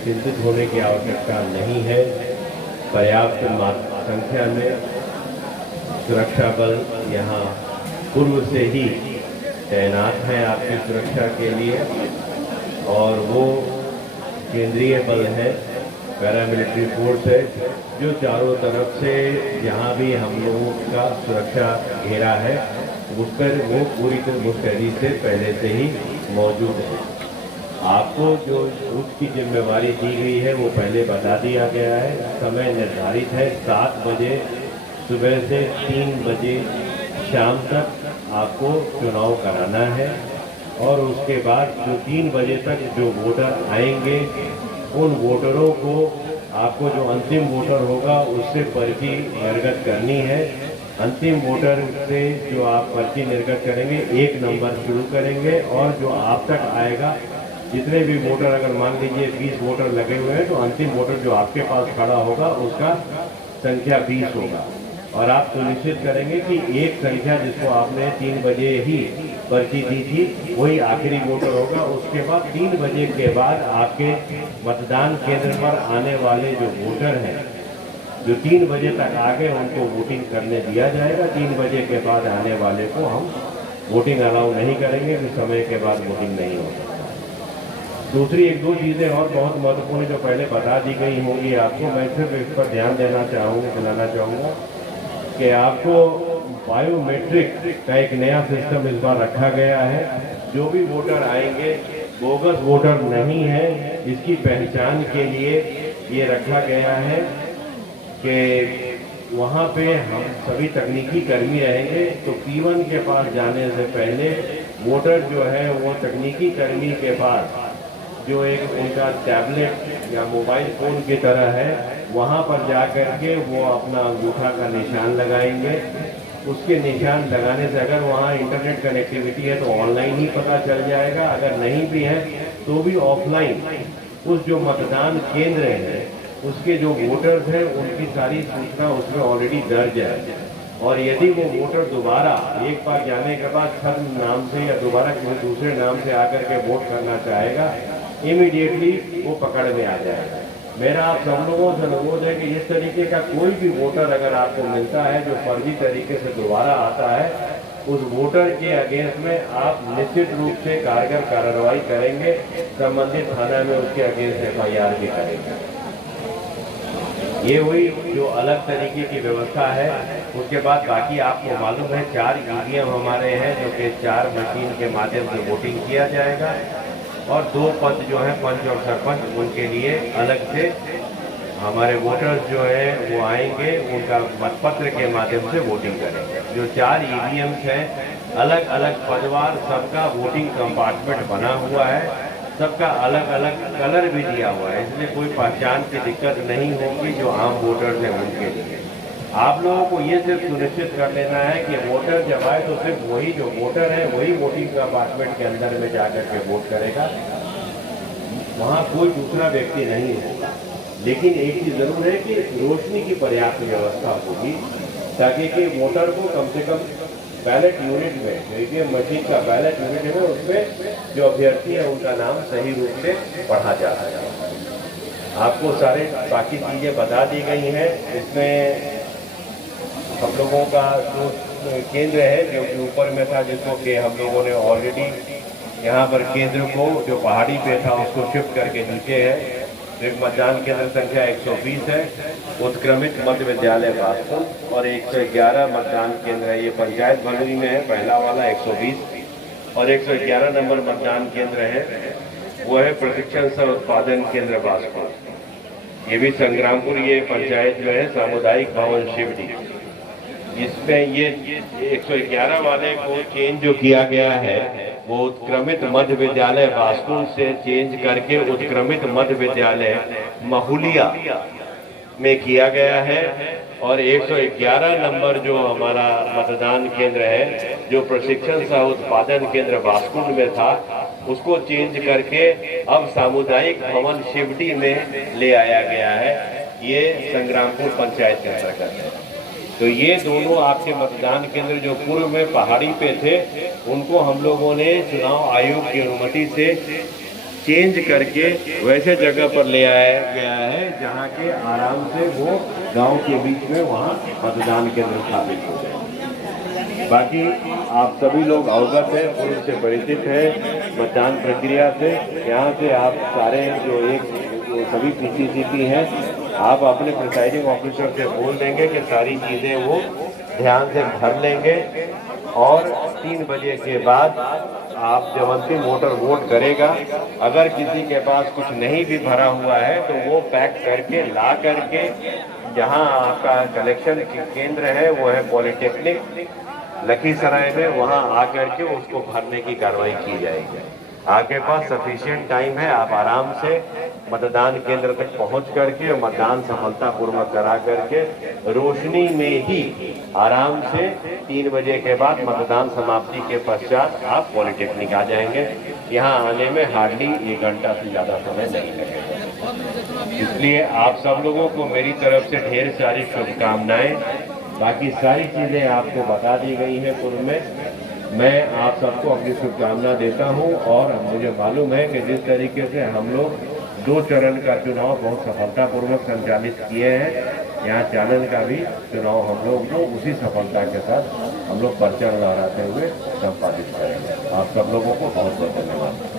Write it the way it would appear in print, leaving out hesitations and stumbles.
चिंतित होने की आवश्यकता नहीं है। पर्याप्त संख्या में सुरक्षा बल यहाँ पूर्व से ही तैनात हैं आपकी सुरक्षा के लिए, और वो केंद्रीय बल है, पैरामिलिट्री फोर्स है, जो चारों तरफ से जहाँ भी हम लोगों का सुरक्षा घेरा है उस पर वो पूरी मुस्तैदी से पहले से ही मौजूद है। आपको जो उसकी जिम्मेवारी दी गई है वो पहले बता दिया गया है। समय निर्धारित है 7 बजे सुबह से 3 बजे शाम तक आपको चुनाव कराना है, और उसके बाद जो 3 बजे तक जो वोटर आएंगे उन वोटरों को आपको जो अंतिम वोटर होगा उससे पर्ची निर्गत करनी है। अंतिम वोटर से जो आप पर्ची निर्गत करेंगे 1 नंबर शुरू करेंगे, और जो आप तक आएगा जितने भी वोटर, अगर मान लीजिए 20 वोटर लगे हुए हैं तो अंतिम वोटर जो आपके पास खड़ा होगा उसका संख्या 20 होगा। और आप सुनिश्चित करेंगे कि एक संख्या जिसको आपने 3 बजे ही पर्ची दी थी वही आखिरी वोटर होगा। उसके बाद 3 बजे के बाद आपके मतदान केंद्र पर आने वाले जो वोटर हैं जो 3 बजे तक आ गए उनको वोटिंग करने दिया जाएगा। 3 बजे के बाद आने वाले को हम वोटिंग अलाउ नहीं करेंगे, कि समय के बाद वोटिंग नहीं हो सकता। दूसरी 1-2 चीज़ें और बहुत महत्वपूर्ण जो पहले बता दी गई होंगी आपको, मैं सिर्फ इस पर ध्यान दिलाना चाहूँगा कि आपको बायोमेट्रिक का एक नया सिस्टम इस बार रखा गया है। जो भी वोटर आएंगे बोगस वोटर नहीं है, इसकी पहचान के लिए ये रखा गया है कि वहाँ पे हम सभी तकनीकी कर्मी रहेंगे। तो P1 के पास जाने से पहले वोटर जो है वो तकनीकी कर्मी के पास जो एक उनका टैबलेट या मोबाइल फ़ोन की तरह है, वहाँ पर जा कर के वो अपना अंगूठा का निशान लगाएंगे। उसके निशान लगाने से अगर वहाँ इंटरनेट कनेक्टिविटी है तो ऑनलाइन ही पता चल जाएगा, अगर नहीं भी है तो भी ऑफलाइन उस जो मतदान केंद्र है उसके जो वोटर्स हैं उनकी सारी सूचना उसमें ऑलरेडी दर्ज है। और यदि वो वोटर दोबारा एक बार जाने के बाद छद्म नाम से या दोबारा किसी दूसरे नाम से आकर के वोट करना चाहेगा, इमीडिएटली वो पकड़ में आ जाएगा। मेरा आप सब लोगों से अनुरोध है कि इस तरीके का कोई भी वोटर अगर आपको मिलता है जो फर्जी तरीके से दोबारा आता है, उस वोटर के अगेंस्ट में आप निश्चित रूप से कारगर कार्रवाई करेंगे, संबंधित थाना में उसके अगेंस्ट FIR भी करेंगे। ये हुई जो अलग तरीके की व्यवस्था है। उसके बाद बाकी आपको मालूम है 4 EVM हमारे हैं जो कि 4 मशीन के माध्यम से वोटिंग किया जाएगा, और 2 पद जो हैं पंच और सरपंच, उनके लिए अलग से हमारे वोटर्स जो है वो आएंगे, उनका मतपत्र के माध्यम से वोटिंग करेंगे। जो 4 EVMs हैं अलग अलग पदवार, सबका वोटिंग कंपार्टमेंट बना हुआ है, सबका अलग अलग कलर भी दिया हुआ है, इसलिए कोई पहचान की दिक्कत नहीं होगी जो आम वोटर्स हैं उनके लिए। आप लोगों को ये सिर्फ सुनिश्चित कर लेना है कि वोटर जब आए तो सिर्फ वही जो वोटर है वही वोटिंग कंपार्टमेंट के अंदर में जाकर के वोट करेगा, वहाँ कोई दूसरा व्यक्ति नहीं होगा। लेकिन एक चीज़ जरूर है कि रोशनी की पर्याप्त व्यवस्था होगी, ताकि कि वोटर को कम से कम बैलेट यूनिट में, जो EVM मशीन का बैलेट यूनिट है उसमें जो अभ्यर्थी है उनका नाम सही रूप से पढ़ा जा सके। आपको सारे बाकी चीज़ें बता दी गई हैं। इसमें हम लोगों का जो केंद्र है जो कि ऊपर में था, जिसको कि हम लोगों ने ऑलरेडी यहाँ पर केंद्र को जो पहाड़ी पे था उसको शिफ्ट करके नीचे है। एक मतदान केंद्र संख्या 120 है, उत्क्रमित मध्य विद्यालय बासपुर, और 111 मतदान केंद्र है। ये पंचायत भगरी में है पहला वाला 120, और 111 नंबर मतदान केंद्र है वो है प्रशिक्षण सह उत्पादन केंद्र बासपुर। ये भी संग्रामपुर, ये पंचायत जो है सामुदायिक भवन शिवडी, जिसमें ये 111 वाले को चेंज जो किया गया है वो उत्क्रमित मध्य विद्यालय बासपुर से चेंज करके उत्क्रमित मध्य विद्यालय महुलिया में किया गया है। और 111 नंबर जो हमारा मतदान केंद्र है जो प्रशिक्षण सह उत्पादन केंद्र बासपुर में था उसको चेंज करके अब सामुदायिक भवन शिवडी में ले आया गया है। ये संग्रामपुर पंचायत के अंतर्गत है। तो ये दोनों आपके मतदान केंद्र जो पूर्व में पहाड़ी पे थे उनको हम लोगों ने चुनाव आयोग की अनुमति से चेंज करके वैसे जगह पर ले आया गया है जहाँ के आराम से वो गांव के बीच में वहाँ मतदान केंद्र स्थापित हो जाए। बाकी आप सभी लोग अवगत हैं, पूर्व से परिचित है मतदान प्रक्रिया से। यहाँ से आप सारे जो सभी पीसीसीपी हैं, आप अपने प्रिसाइडिंग ऑफिसर से बोल देंगे कि सारी चीज़ें वो ध्यान से भर लेंगे और 3 बजे के बाद आप जब अंतिम वोटर वोट करेगा, अगर किसी के पास कुछ नहीं भी भरा हुआ है तो वो पैक करके ला करके जहां आपका कलेक्शन केंद्र है वो है पॉलिटेक्निक लखीसराय में, वहां आकर के उसको भरने की कार्रवाई की जाएगी। आपके पास सफिशिएंट टाइम है, आप आराम से मतदान केंद्र तक पहुंच करके मतदान सफलतापूर्वक करा करके रोशनी में ही आराम से 3 बजे के बाद मतदान समाप्ति के पश्चात आप पॉलिटेक्निक आ जाएंगे। यहाँ आने में हार्डली 1 घंटा से ज़्यादा समय नहीं लगेगा। इसलिए आप सब लोगों को मेरी तरफ से ढेर सारी शुभकामनाएं। बाकी सारी चीज़ें आपको बता दी गई हैं पूर्व में। मैं आप सबको अपनी शुभकामना देता हूं और मुझे मालूम है कि जिस तरीके से हम लोग 2 चरण का चुनाव बहुत सफलतापूर्वक संचालित किए हैं, यहाँ चानन का भी चुनाव हम लोग उसी सफलता के साथ हम लोग परचम लहराते हुए संपादित करेंगे। आप सब लोगों को बहुत बहुत धन्यवाद।